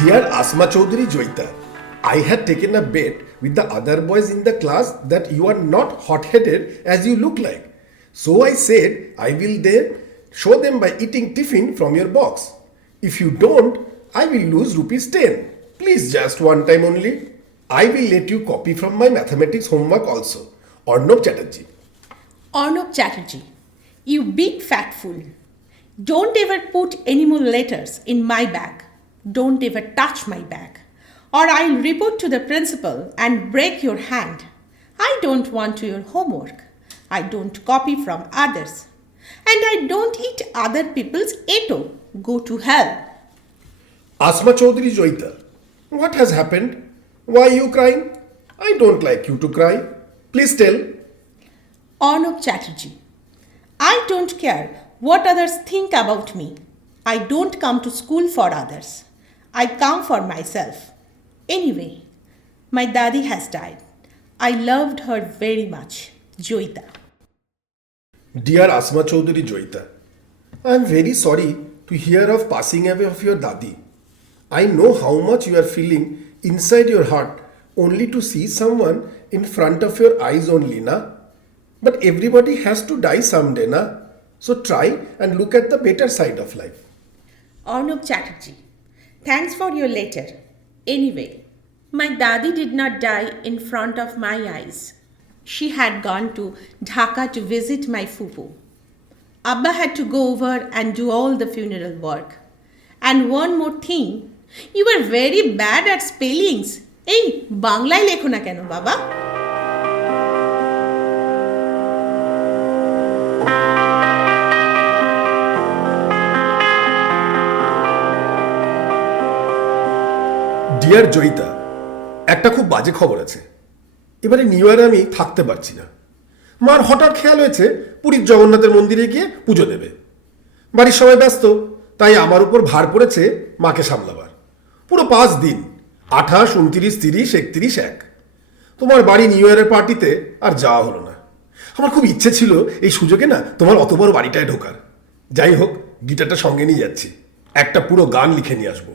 Dear Asma Chaudhary Joita, I had taken a bet with the other boys in the class that you are not hot-headed as you look like. So I said I will then show them by eating tiffin from your box. If you don't, I will lose rupees 10. Please just one time only. I will let you copy from my mathematics homework also. Arnab Chatterjee. Arnab Chatterjee, you big fat fool. Don't ever put any more letters in my bag. Don't ever touch my bag. Or I'll report to the principal and break your hand. I don't want your homework. I don't copy from others. And I don't eat other people's Eto. Go to hell. Asma Chaudhary Joita, what has happened? Why are you crying? I don't like you to cry. Please tell. Arnab Chatterjee, I don't care what others think about me. I don't come to school for others. I come for myself. Anyway, my daddy has died. I loved her very much. Joita. Dear Asma Chaudhary Joita, I am very sorry to hear of passing away of your dadi. I know how much you are feeling inside your heart only to see someone in front of your eyes only, na? But everybody has to die someday, na? So try and look at the better side of life. Arnab Chatterjee, thanks for your letter. Anyway, my daddy did not die in front of my eyes. She had gone to Dhaka to visit my fufu. Abba had to go over and do all the funeral work. And one more thing, you were very bad at spellings. এই বাংলায় লেখো না কেন বাবা? Deer Joyita, একটা খুব বাজে খবর আছে। এবারে নিউ ইয়ারে আমি থাকতে পারছি না। মার হঠাৎ খেয়াল হয়েছে পুরীর জগন্নাথের মন্দিরে গিয়ে পুজো দেবে। বাড়ির সবাই ব্যস্ত, তাই আমার উপর ভার পড়েছে মাকে সামলাবার। পুরো 5 দিন, 28, 29, 30, 31, 1। তোমার বাড়ি নিউ ইয়ারের পার্টিতে আর যাওয়া হলো না। আমার খুব ইচ্ছে ছিল এই সুযোগে না তোমার অত বড় বাড়িটায় ঢোকার। যাই হোক, গিটারটা সঙ্গে নিয়ে যাচ্ছি, একটা পুরো গান লিখে নিয়ে আসবো।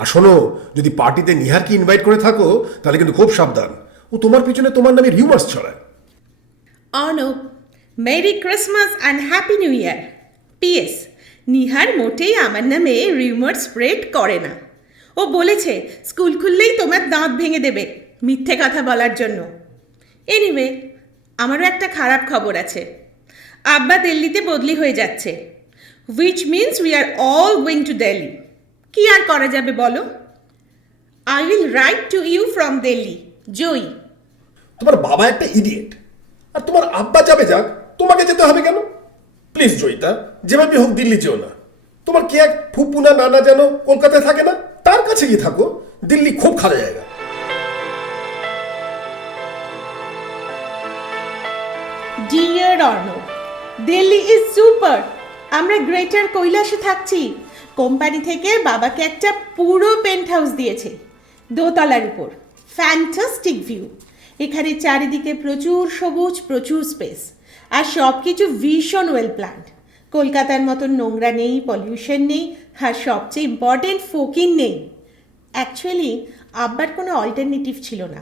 আর শোনো, যদি পার্টিতে নিহারকে ইনভাইট করে থাকো তাহলে কিন্তু খুব সাবধান, ও তোমার পিছনে তোমার নামে রিউমার্স ছড়ায়। Arnab, Merry Christmas and Happy New Year. PS, Nihar মোটেই আমার নামে রিউমার স্প্রেড করে না। ও বলেছে স্কুল খুললেই তোমার দাঁত ভেঙে দেবে মিথ্যে কথা বলার জন্য। এনিওয়ে, আমারও একটা খারাপ খবর আছে। আব্বা দিল্লিতে বদলি হয়ে যাচ্ছে, which means we are all going to Delhi. কি আর করা যাবে বলো? I will write to you from Delhi. জয়ী। তোমার বাবা একটা ইডিয়েট, আর তোমার আব্বা যাবে যাক, তোমাকে যেতে হবে কেন? প্লিজ জয়িতা, যেভাবে হোক দিল্লি যেও না। তোমার কি এক ফুপু না নানা যেন কলকাতায় থাকে না, তার কাছে গিয়ে থাকো। দিল্লি খুব খারাপ জায়গা। Dear Arnab, Delhi is super. আমরা গ্রেটার কৈলাসে থাকছি। কোম্পানি থেকে বাবাকে একটা পুরো পেন্ট হাউস দিয়েছে, দোতলার উপর। Fantastic view. এখানে চারিদিকে প্রচুর সবুজ, প্রচুর স্পেস, আর সব কিছু ভীষণ ওয়েল প্ল্যান্ড। কলকাতার মতন নোংরা নেই, পলিউশন নেই, আর সবচেয়ে ইম্পর্টেন্ট ফকির নেই। অ্যাকচুয়ালি আব্বার কোনো অল্টারনেটিভ ছিল না।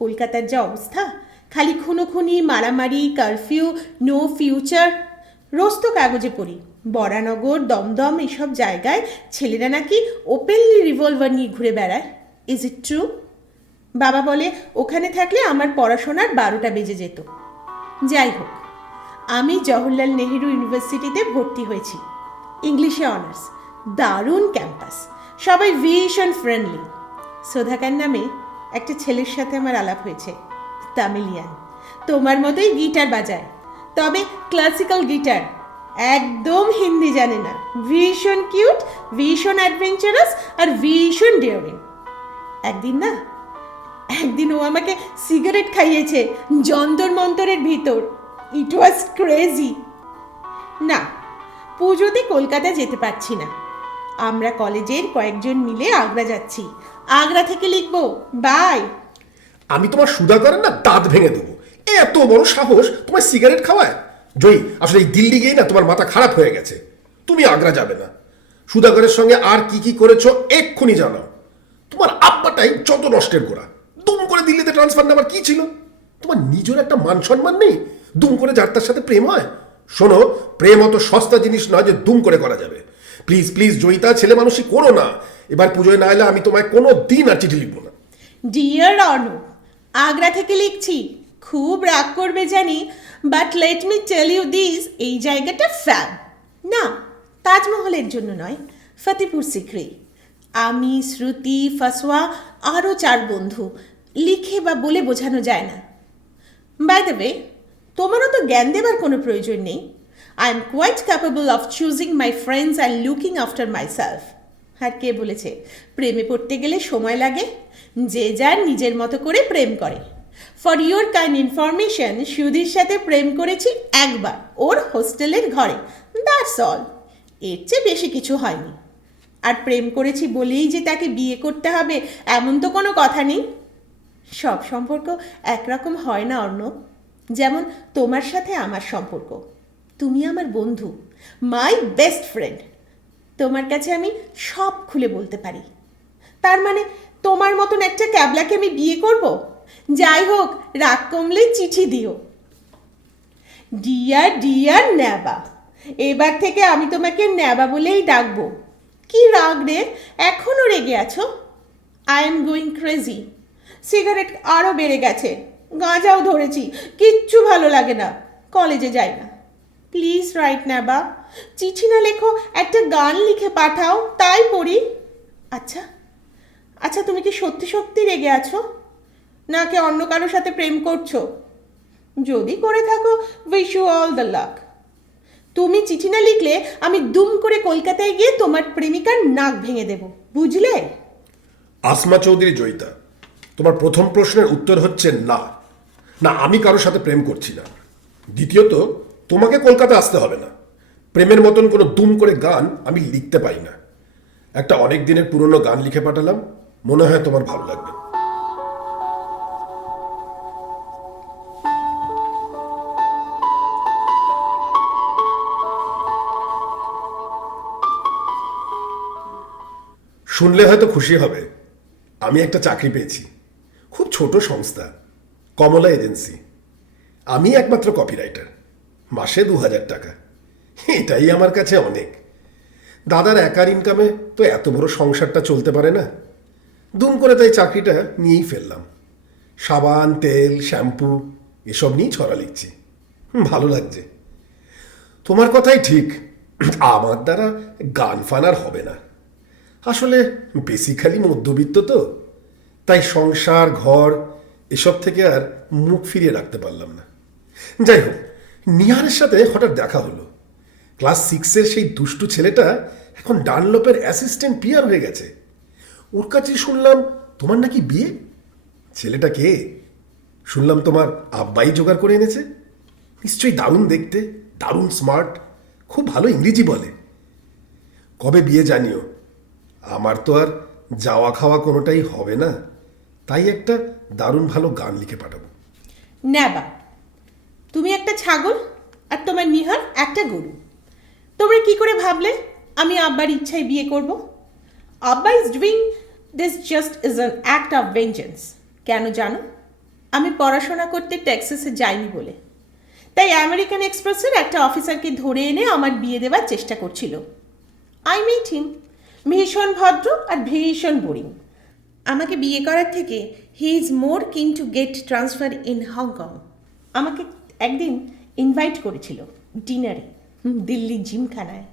কলকাতার যা অবস্থা, খালি খুনোখুনি, মারামারি, কারফিউ, নো ফিউচার। রোজ তো কাগজে পড়ি বরানগর, দমদম এসব জায়গায় ছেলেরা নাকি ওপেনলি রিভলভার নিয়ে ঘুরে বেড়ায়। Is it true? বাবা বলে ওখানে থাকলে আমার পড়াশোনার 12টা বেজে যেত। যাই হোক, আমি জওহরলাল নেহেরু ইউনিভার্সিটিতে ভর্তি হয়েছি, ইংলিশে অনার্স। দারুণ ক্যাম্পাস, সবাই ভীষণ ফ্রেন্ডলি। সোধাকার নামে একটা ছেলের সাথে আমার আলাপ হয়েছে, তামিলিয়ান। তোমার মতোই গিটার বাজায়, তবে ক্লাসিক্যাল গিটার। একদম হিন্দি জানে না। ভীষণ কিউট, ভীষণ অ্যাডভেঞ্চারাস, আর ভীষণ ডিয়ারিং। একদিন ও আমাকে সিগারেট খাইয়েছে যন্তর মন্তরের ভিতর। ইট ওয়াজ ক্রেজি। না, পুজোতে কলকাতা যেতে পারছি না। আমরা কলেজের কয়েকজন মিলে আগ্রা যাচ্ছি। আগ্রা থেকে লিখবো। বাই। আমি তোমার সুধাকরের না দাঁত ভেঙে দেবো। এত বড় সাহস তোমার সিগারেট খাওয়ায়? জয়ী, আসলে এই দিল্লি গিয়ে না তোমার মাথা খারাপ হয়ে গেছে। তুমি আগ্রা যাবে না। সুধাকরের সঙ্গে আর কি কি করেছো এক্ষুনি জানাও। তোমার আব্বাটাই যত নষ্টের গোড়া। দুম করে দিল্লিতে ট্রান্সফার নেবার কি ছিল? তোমার নিজের একটা মান সম্মান নেই? দুম করে যার তার সাথে প্রেম হয়? শোনো, প্রেম অত সস্তা জিনিস নয় যে দুম করে করা যাবে। প্লিজ প্লিজ জয়িতা, ছেলে মানুষই করো না। এবার পুজোয় না এলে আমি তোমায় কোনো দিন আর চিঠি লিখবো না। ডিয়ার অর্ণব, আগ্রা থেকে লিখছি। খুব রাগ করবে জানি, but let me tell you this, এই জায়গাটা ফ্যাব না, তাজমহলের জন্য নয়, ফতেপুর সিক্রি। আমি, শ্রুতি, ফাসওয়া, আরও 4 বন্ধু, লিখে বা বলে বোঝানো যায় না। বাই দ্য ওয়ে, তোমারও তো জ্ঞান দেবার কোনো প্রয়োজন নেই। I am quite capable of choosing my friends and looking after myself. আর কে বলেছে প্রেমে পড়তে গেলে সময় লাগে? যে যার নিজের মতো করে প্রেম করে। For your kind information, Sudhir সাথে প্রেম করেছি একবার, ওর হোস্টেলের ঘরে, দ্যাটস অল। এর চেয়ে বেশি কিছু হয়নি। আর প্রেম করেছি বলেই যে তাকে বিয়ে করতে হবে এমন তো কোনো কথা নেই। সব সম্পর্ক একরকম হয় না অর্ণব। যেমন তোমার সাথে আমার সম্পর্ক, তুমি আমার বন্ধু, মাই বেস্ট ফ্রেন্ড। তোমার কাছে আমি সব খুলে বলতে পারি। তার মানে তোমার মতন একটা ক্যাবলাকে আমি বিয়ে করব? যাই হোক, রাগ কমলে চিঠি দিও। ডিয়ার ডিয়ার ন্যাবা, এবার থেকে আমি তোমাকে ন্যাবা বলেই ডাকবো। কি রাগ রে, এখনও রেগে আছো? I am going crazy. Cigarette আরও বেড়ে গেছে, গাঁজাও ধরেছি, কিচ্ছু ভালো লাগে না, কলেজে যাই না। প্লিজ রাইট ন্যাবা, চিঠি না লেখো, একটা গান লিখে পাঠাও, তাই পড়ি। আচ্ছা আচ্ছা, তুমি কি সত্যি সত্যি রেগে আছো, নাকি অন্য কারোর সাথে প্রেম করছো? যদি করে থাকো, wish you all the luck. তুমি চিঠি না লিখলে আমি দুম করে কলকাতায় গিয়ে তোমার প্রেমিকার নাক ভেঙে দেব, বুঝলে? আসমা চৌধুরী জয়িতা, তোমার প্রথম প্রশ্নের উত্তর হচ্ছে না। না, আমি কারোর সাথে প্রেম করছি না। দ্বিতীয়ত, তোমাকে কলকাতা আসতে হবে না। প্রেমের মতন কোনো দুম করে গান আমি লিখতে পারি না। একটা অনেক দিনের পুরনো গান লিখে পাঠালাম, মনে হয় তোমার ভালো লাগবে। শুনলে হয়তো খুশি হবে, আমি একটা চাকরি পেয়েছি। খুব ছোট সংস্থা, কমলা এজেন্সি। আমি একমাত্র কপিরাইটার, মাসে 2000 টাকা। এটাই আমার কাছে অনেক। দাদার একার ইনকামে তো এত বড় সংসারটা চলতে পারে না। দুম করে তাই চাকরিটা নিয়েই ফেললাম। সাবান, তেল, শ্যাম্পু এসব নিয়েই ছড়া লিখছি। ভালো লাগছে। তোমার কথাই ঠিক, আমার দ্বারা গান ফান আর হবে না। আসলে বেসিক্যালি মধ্যবিত্ত তো, তাই সংসার, ঘর এসব থেকে আর মুখ ফিরিয়ে রাখতে পারলাম না। যাই হোক, নিহারের সাথে হঠাৎ দেখা হলো। ক্লাস 6-এর সেই দুষ্টু ছেলেটা এখন ডানলপের অ্যাসিস্ট্যান্ট পিয়ার হয়ে গেছে। ওর কাছে শুনলাম তোমার নাকি বিয়ে। ছেলেটা কে? শুনলাম তোমার আব্বাই জোগাড় করে এনেছে। নিশ্চয়ই দারুণ দেখতে, দারুণ স্মার্ট, খুব ভালো ইংরেজি বলে। কবে বিয়ে জানিও। আমার তো আর যাওয়া খাওয়া কোনোটাই হবে না, তাই একটা দারুণ ভালো গান লিখে পাঠাবো। নেবা, তুমি একটা ছাগল আর তোমার নিহার একটা গরু। তোমরা কি করে ভাবলে আমি আব্বার ইচ্ছায় বিয়ে করব? আব্বা is doing this just is an act of vengeance. কেন জানো? আমি পড়াশোনা করতে টেক্সাসে যাইনি বলে। তাই আমেরিকান এক্সপ্রেসের একটা অফিসারকে ধরে এনে আমার বিয়ে দেওয়ার চেষ্টা করছিল। আই মেট হিম। ভীষণ ভদ্র আর ভীষণ বোরিং। আমাকে বিয়ে করার থেকে হি ইজ মোর কিন to get transfer in Hong Kong. আমাকে একদিন ইনভাইট করেছিল ডিনারে, দিল্লি জিমখানায়।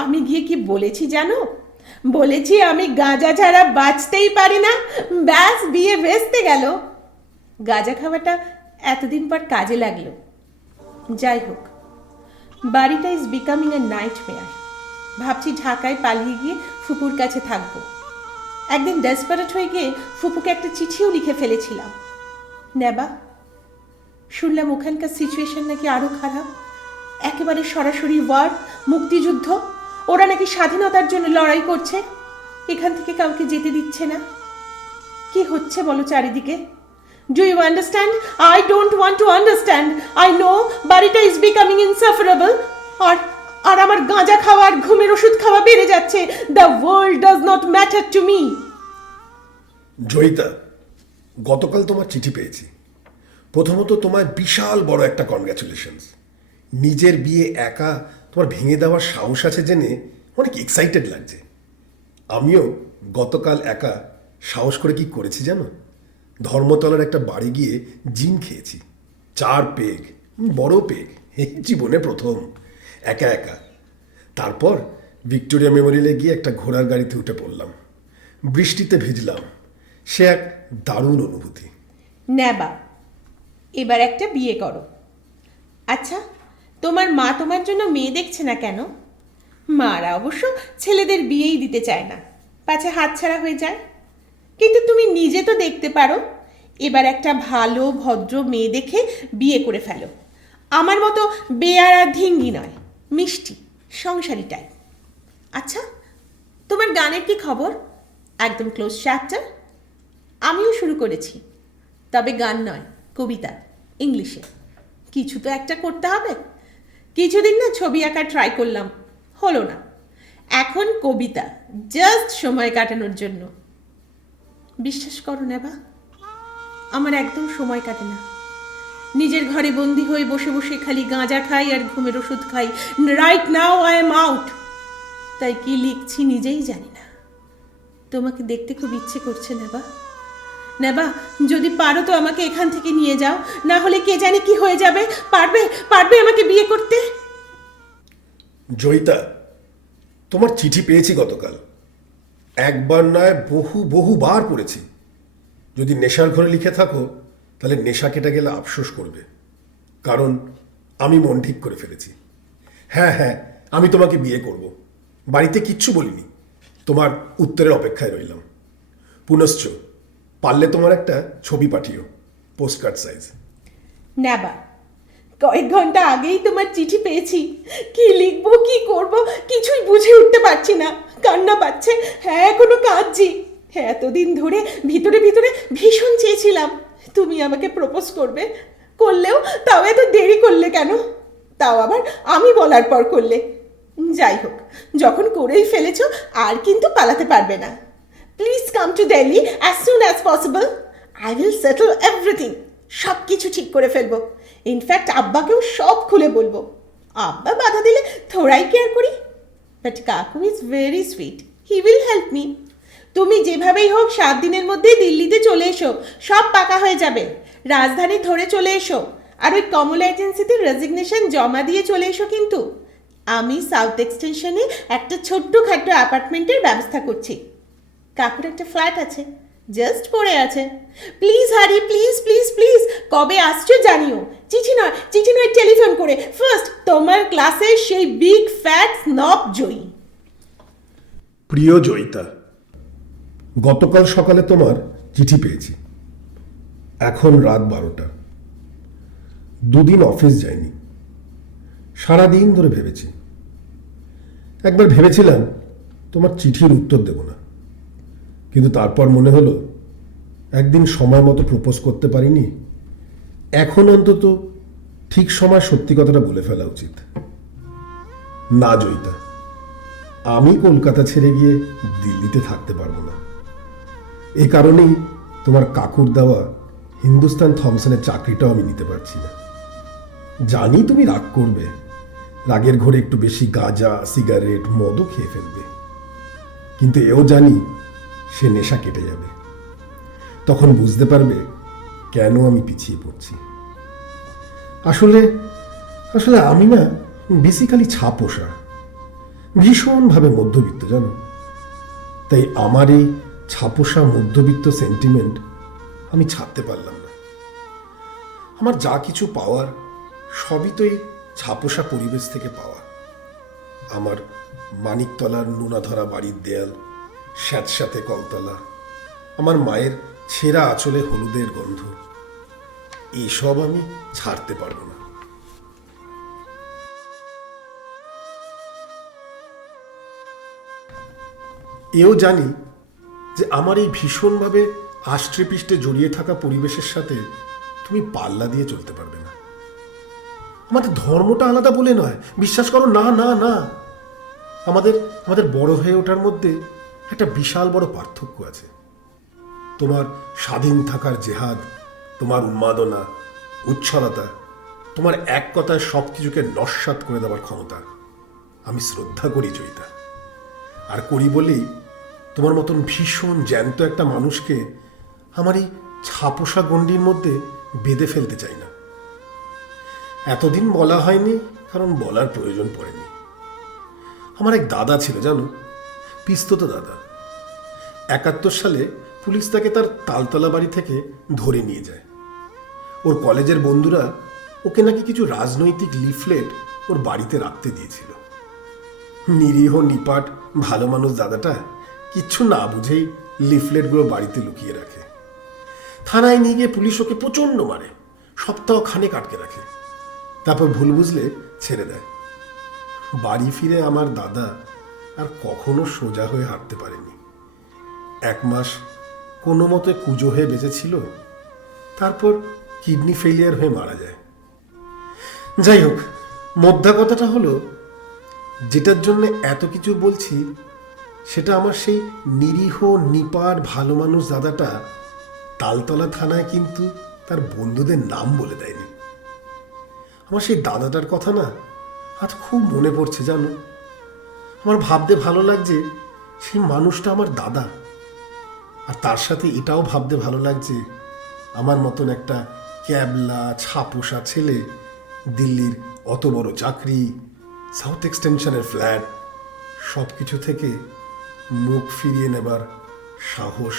আমি গিয়ে কি বলেছি জানো? বলেছি আমি গাঁজা ছাড়া বাঁচতেই পারি না, ব্যাস বিয়ে ভেস্তে গেল। গাঁজা খাওয়াটা এতদিন পর কাজে লাগলো। যাই হোক, বাড়িটা ইজ বিকামিং এ নাইট মেয়ার। ভাবছি ঢাকায় পালিয়ে গিয়ে ফুপুর কাছে থাকবো। একদিন ডেসপারেট হয়ে গিয়ে ফুপুকে একটা চিঠিও লিখে ফেলেছিলাম। নেবা, শুনলাম ওখানকার সিচুয়েশন নাকি আরও খারাপ। একেবারে সরাসরি ওয়ার, মুক্তিযুদ্ধ। ওরা নাকি স্বাধীনতার জন্য লড়াই করছে, এখান থেকে কাউকে যেতে দিচ্ছে না। কি হচ্ছে বলো চারিদিকে? Do you understand? I don't want to understand. I know বাড়িটা ইজ বিকামিং ইনসাফারেবল। আর আমার গাঁজা খাওয়া আর ঘুমের ওষুধ খাওয়া বেড়ে যাচ্ছে। The world does not matter to me. Joyita, গতকাল তোমার চিঠি পেয়েছি। প্রথমত তোমায় বিশাল বড় একটা কনগ্র্যাচুলেশনস। নিজের বিয়ে একা তোমার ভেঙে দেওয়ার সাহস আছে জেনে অনেক এক্সাইটেড লাগছে। আমিও গতকাল একা সাহস করে কি করেছি জানো? ধর্মতলার একটা বাড়ি গিয়ে জিম খেয়েছি। 4 পেগ, বড় পেগ, এই জীবনে প্রথম, একা একা। তারপর ভিক্টোরিয়া মেমোরিয়ালে গিয়ে একটা ঘোড়ার গাড়িতে উঠে পড়লাম, বৃষ্টিতে ভিজলাম। সে এক দারুণ অনুভূতি। নেবা, এবার একটা বিয়ে করো। আচ্ছা, তোমার মা তোমার জন্য মেয়ে দেখছে না কেন? মারা অবশ্য ছেলেদের বিয়েই দিতে চায় না, পাছে হাতছাড়া হয়ে যায়। কিন্তু তুমি নিজে তো দেখতে পারো। এবার একটা ভালো ভদ্র মেয়ে দেখে বিয়ে করে ফেলো। আমার মতো বেয়ারা ধিঙ্গি নয়, মিষ্টি সংসারী টাইপ। আচ্ছা, তোমার গানের কি খবর? একদম ক্লোজ চ্যাপ্টার? আমিও শুরু করেছি, তবে গান নয়, কবিতা, ইংলিশে। কিছু তো একটা করতে হবে। কিছুদিন না ছবি আঁকা ট্রাই করলাম, হলো না। এখন কবিতা, জাস্ট সময় কাটানোর জন্য। বিশ্বাস করো নেবা, আমার একদম সময় কাটে না। নিজের ঘরে বন্দি হয়ে বসে বসে খালি গাঁজা খাই আর ঘুমের ওষুধ খাই। Right now I am out. তাই কি লিখছি নিজেই জানি না। তোমাকে দেখতে খুব ইচ্ছে করছে নেবা। নেবা, যদি পারো তো আমাকে এখান থেকে নিয়ে যাও, না হলে কে জানে কি হয়ে যাবে। পারবে পারবে আমাকে বিয়ে করতে? জয়িতা, তোমার চিঠি পেয়েছি গতকাল। একবার নয়, বহুবার পড়েছি। যদি নেশার ঘরে লিখে থাকো তাহলে নেশা কেটে গেলে আফসোস করবে, কারণ আমি মন ঠিক করে ফেলেছি। হ্যাঁ হ্যাঁ, আমি তোমাকে বিয়ে করব। বাড়িতে কিচ্ছু বলিনি, তোমার উত্তরের অপেক্ষায় রইলাম। পুনশ্চ পারলে তোমার একটা ছবি পাঠিও, পোস্টকার্ড সাইজ। নেবা, কয়েক ঘন্টা আগেই তোমার চিঠি পেয়েছি। কি লিখবো কি করব কিছুই বুঝে উঠতে পারছি না। কান্না পাচ্ছে। হ্যাঁ, এখনো কাঁদছি। হ্যাঁ, এতদিন ধরে ভিতরে ভিতরে ভীষণ চেয়েছিলাম তুমি আমাকে প্রপোজ করবে। করলেও তাও এত দেরি করলে কেন? তাও আবার আমি বলার পর করলে। যাই হোক, যখন করেই ফেলেছো আর কিন্তু পালাতে পারবে না। Please come to Delhi as soon as possible. I will settle everything. সব কিছু ঠিক করে ফেলবো। ইনফ্যাক্ট আব্বাকেও সব খুলে বলবো। আব্বা বাধা দিলে থোড়াই কেয়ার করি, বাট কাকু is very sweet, he will help me. তুমি যেভাবেই হোক 7 দিনের মধ্যে দিল্লিতে চলে এসো, সব পাকা হয়ে যাবে। রাজধানী ধরে চলে এসো, আর ওই কমলা এজেন্সিতে রেজিগনেশন জমা দিয়ে চলে এসো। কিন্তু আমি সাউথ এক্সটেনশনে একটা ছোট্টখাটো অ্যাপার্টমেন্টের ব্যবস্থা করছি। কাকুর একটা ফ্ল্যাট আছে, জাস্ট পড়ে আছে। প্লিজ হারি, প্লিজ প্লিজ প্লিজ। কবে আসছো জানিও। চিঠি নয় টেলিফোন করে। ফার্স্ট তোমার ক্লাসের সেই বিগ ফ্যাট স্নব জয়ী। প্রিয় জয়িতা, গতকাল সকালে তোমার চিঠি পেয়েছি। এখন রাত 12টা। 2 দিন অফিস যাইনি। সারাদিন ধরে ভেবেছি। একবার ভেবেছিলাম তোমার চিঠির উত্তর দেব না, কিন্তু তারপর মনে হলো একদিন সময় মতো প্রপোজ করতে পারিনি, এখন অন্তত ঠিক সময় সত্যি কথাটা বলে ফেলা উচিত। না জয়িতা, আমি কলকাতা ছেড়ে গিয়ে দিল্লিতে থাকতে পারবো না। এই কারণেই তোমার কাকুর দেওয়া হিন্দুস্তান থমসনের চাকরিটাও আমি নিতে পারছি না। জানি তুমি রাগ করবে, রাগের ঘরে একটু বেশি গাঁজা, সিগারেট, মদও খেয়ে ফেলবে, কিন্তু এও জানি সে নেশা কেটে যাবে। তখন বুঝতে পারবে কেন আমি পিছিয়ে পড়ছি। আসলে আসলে আমি না বেসিক্যালি ছাপোষা, ভীষণভাবে মধ্যবিত্ত জানো। তাই আমার এই ছাপোষা মধ্যবিত্ত সেন্টিমেন্ট আমি ছাড়তে পারলাম না। আমার যা কিছু পাওয়ার সবই তো এই ছাপোষা পরিবেশ থেকে পাওয়া। আমার মানিকতলার নোনাধরা বাড়ির দেয়াল, স্যাঁতস্যাঁতে কলতলা, আমার মায়ের ছেঁড়া আঁচলে হলুদের গন্ধ, এসব আমি ছাড়তে পারবো না। এও জানি যে আমার এই ভীষণভাবে আষ্টে পৃষ্ঠে জড়িয়ে থাকা পরিবেশের সাথে তুমি পাল্লা দিয়ে চলতে পারবে না। আমাদের ধর্মটা আলাদা বলে নয়, বিশ্বাস করো, না না না, আমাদের বড় হয়ে ওঠার মধ্যে একটা বিশাল বড় পার্থক্য আছে। তোমার স্বাধীন থাকার জেহাদ, তোমার উন্মাদনা, উচ্ছলতা, তোমার এক কথায় সব কিছুকে নস্যাৎ করে দেওয়ার ক্ষমতা আমি শ্রদ্ধা করি জয়িতা। আর করি বলেই তোমার মতন ভীষণ জ্যান্ত একটা মানুষকে আমার এই ছাপোষা গণ্ডির মধ্যে বেঁধে ফেলতে চাই না। এতদিন বলা হয়নি কারণ বলার প্রয়োজন পড়েনি। আমার এক দাদা ছিল জানো, পিস্তত দাদা। 71 সালে পুলিশ তাকে তার তালতলা বাড়ি থেকে ধরে নিয়ে যায়। ওর কলেজের বন্ধুরা ওকে নাকি কিছু রাজনৈতিক লিফলেট ওর বাড়িতে রাখতে দিয়েছিল। নিরীহ নিপাট ভালো মানুষ দাদাটা কিচ্ছু না বুঝেই লিফলেটগুলো বাড়িতে লুকিয়ে রাখে। থানায় নিয়ে গিয়ে পুলিশ ওকে প্রচণ্ড মারে, সপ্তাহ খানেক আটকে রাখে, তারপর ভুল বুঝলে ছেড়ে দেয়। বাড়ি ফিরে আমার দাদা আর কখনো সোজা হয়ে হাঁটতে পারেনি। 1 মাস কোনো মতে কুঁজো হয়ে বেঁচেছিল, তারপর কিডনি ফেলিয়ার হয়ে মারা যায়। যাই হোক, মোদ্দা কথাটা হলো, যেটার জন্য এত কিছু বলছি সেটা আমার সেই নিরীহ নিপাট ভালো মানুষ দাদাটা তালতলা থানায় কিন্তু তার বন্ধুদের নাম বলে দেয়নি। আমার সেই দাদাটার কথা না আজ খুব মনে পড়ছে জানো। আমার ভাবতে ভালো লাগছে সেই মানুষটা আমার দাদা, আর তার সাথে এটাও ভাবতে ভালো লাগছে আমার মতন একটা ক্যাবলা ছাপোষা ছেলে দিল্লির অত বড় চাকরি, সাউথ এক্সটেনশনের ফ্ল্যাট, সব কিছু থেকে মুখ ফিরিয়ে নেবার সাহস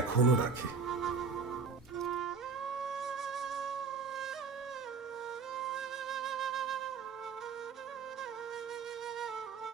এখনো রাখে।